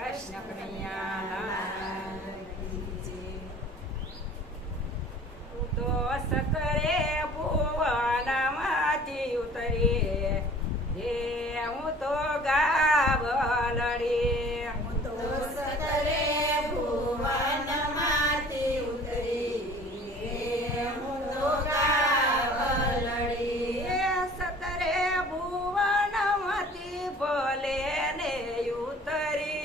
કૃષ્ણ કનૈયા તું તો સકરે ભુવનમાંથી ઉતરી જે હું તો ગાવલડી હું તો સતરે ભુવનમાંથી ઉતરી હું તો ગાવલડી સતરે ભુવનમાંથી ભલે ને ઉતરી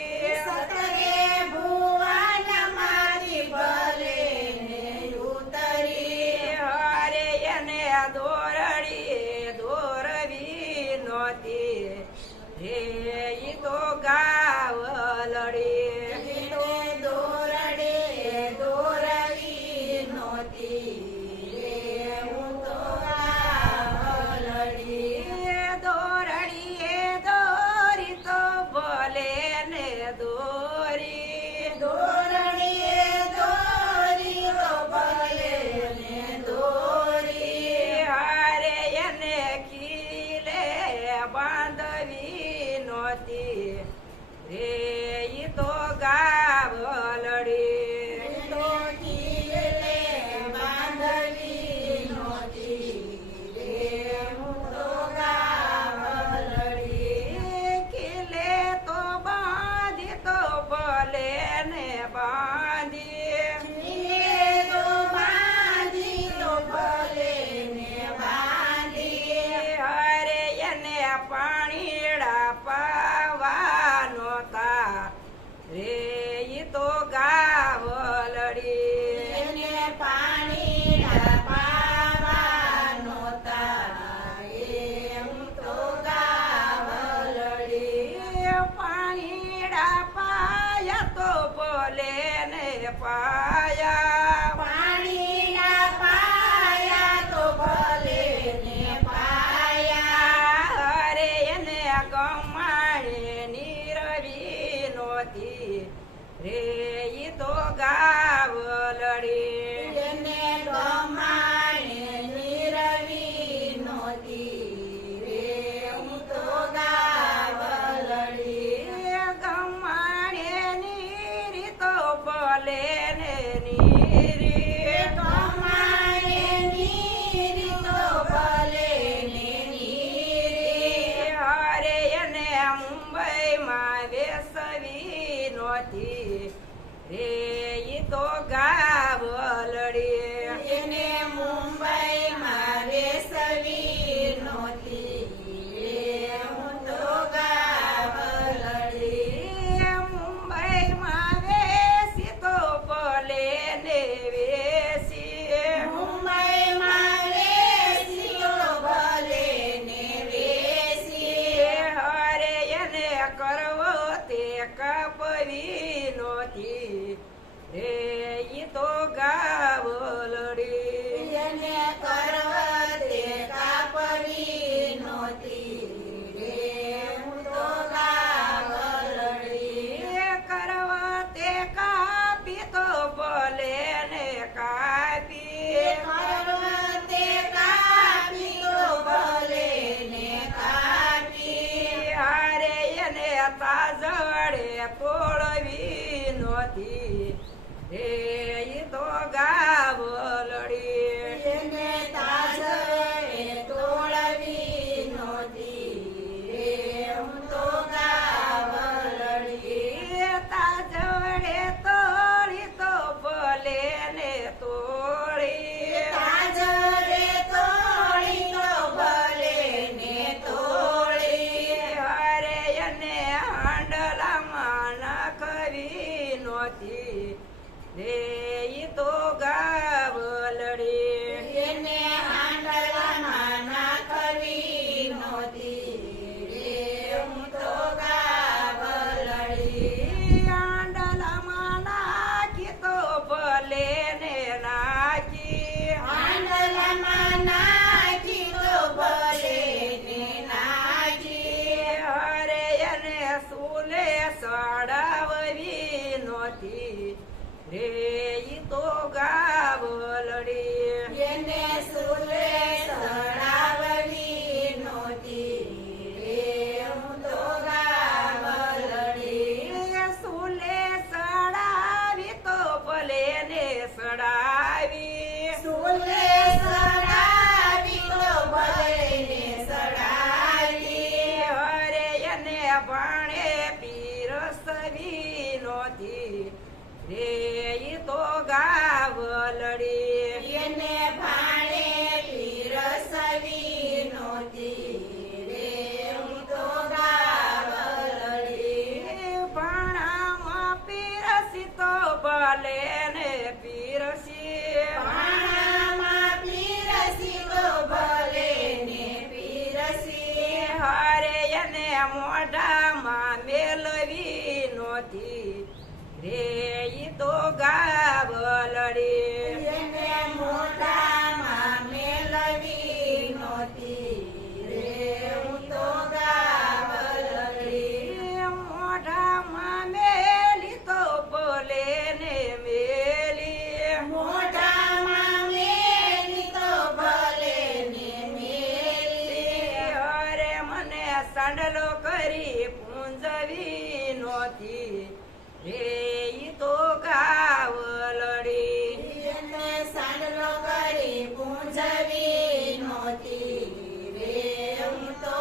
સતરે ભુવનમાંથી ભલે ને ઉતરી હરે એને દોરવી નહોતી રે ઈ તો ગાવલડી દોરડી નહોતી હું તો ગાવલડી દોરડીએ દોરી તો ભલે ને દોરી દોરડીએ દોરી તો ભલે ને દોરી હારે એને ખીલે બાંધવી નહોતી રે ઈ તો ગાવલડી તો ખીલે બાંધવી નહોતી રે હું તો ગાવલડી ખીલે તો બાંધી તો ભલે ને બાંધી ખીલે તો બાંધી તો ભલે ને બાંધી હરે એને પાણીડા પાવા નહોતા રે ઈ તો ગાવલડી એને પાણી પાવા નહોતા હું તો ગાવલડી પાણીડા પાયા તો ભલે ને પાયા પાણીના પાયા તો ભલે ને પાયા હરે એને ગમાણે નીરવી નહોતી રે ઈ તો ગાવલડી એને ગમાણે નીરવી નહોતી રે હું તો ગાવલડી ગમાણે નીરી તો ભલે ને નીરી ગમાણે નીરી તો ભલે ને નીરી હરે એને મુંબઈમાં વેસવી નહોતી રે ઈ તો ગાવલડી એને મુંબઈમાં વેસવી નહોતી રે હું તો ગાવલડી મુંબઈમાં વેસી તો ભલે ને વેસી મુંબઈમાં વેસી તો ભલે ને વેસી હરે એને કરવો તે કાપવી નહોતી રે ઈ તો ગાવલડી એને કરવતે કાપવી નહોતી રે હું તો ગાવલડી કરવા તે કાપી તો ભલે ને કાપી કરવતે કાપી તો ભલે ને કાપી હારે એને તાજડે તોડવી નહોતી રે ઈ તો ગાવલડી એને તાજડે તોડવી નહોતી રે હું તો ગાવલડી તાજડે તોડી તો ભલે ને તોડી તાજડે તોડી તો ભલે ને તોડી હરે એને હાંડલામાં નાખવી નહોતી રે ઈ તો ગાવલડી એને હાંડલામાં નાખવી નહોતી રે હું તો ગાવલડી હાંડલામાં નાખી તો ભલે ને નાખી હાંડલામાં નાખી તો ભલે ને નાખી હરે એને સુલે સડાવવી નહોતી રે ઈ તો ગાવલડી એને સુલે સડાવવી નહોતી રે હું તો ગાવલડી ભાણે પીરસવી નોતી રે ઈ તો ગાવલડી એને ભાણે પીરસવી નહોતી રે હું તો ગાવલડી ભાણામાં પીરસી તો ભલે ને પીરસી ભાણામાં પીરસી તો ભલે ને પીરસી હારે એને મોઢામાં મેલવી નોતી રે ઈ તો ગાવલડી એને મોઢામાં મેલવી નહોતી રે હું તો ગાવલડી મોઢામાં મેલી તો ભલે ને મેલી મોઢામાં મેલી તો ભલે ને મેલી અરે મને સાંડલો કરી પૂંજવી નોતી રે ઈ તો ગાવલડી એને સાંડલો કરી પૂંજવી નહોતી રે હું તો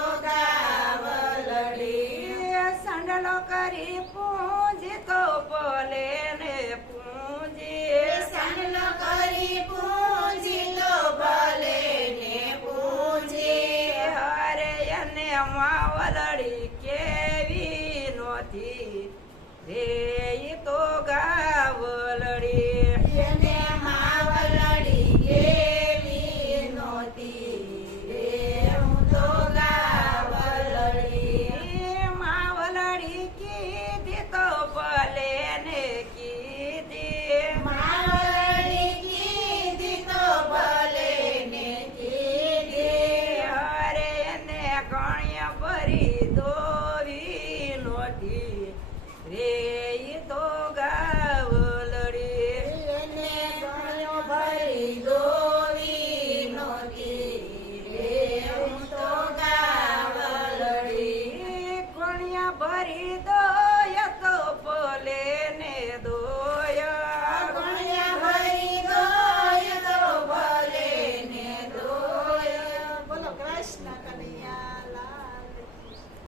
ગાવલડી સાંડલો કરી પૂંજી તો ભલે ને પૂંજી સાંડલો કરી પૂંજી તો ભલે ને પૂંજી હરે એને માવલડી કેવી નોતી રે ઈ તો ગા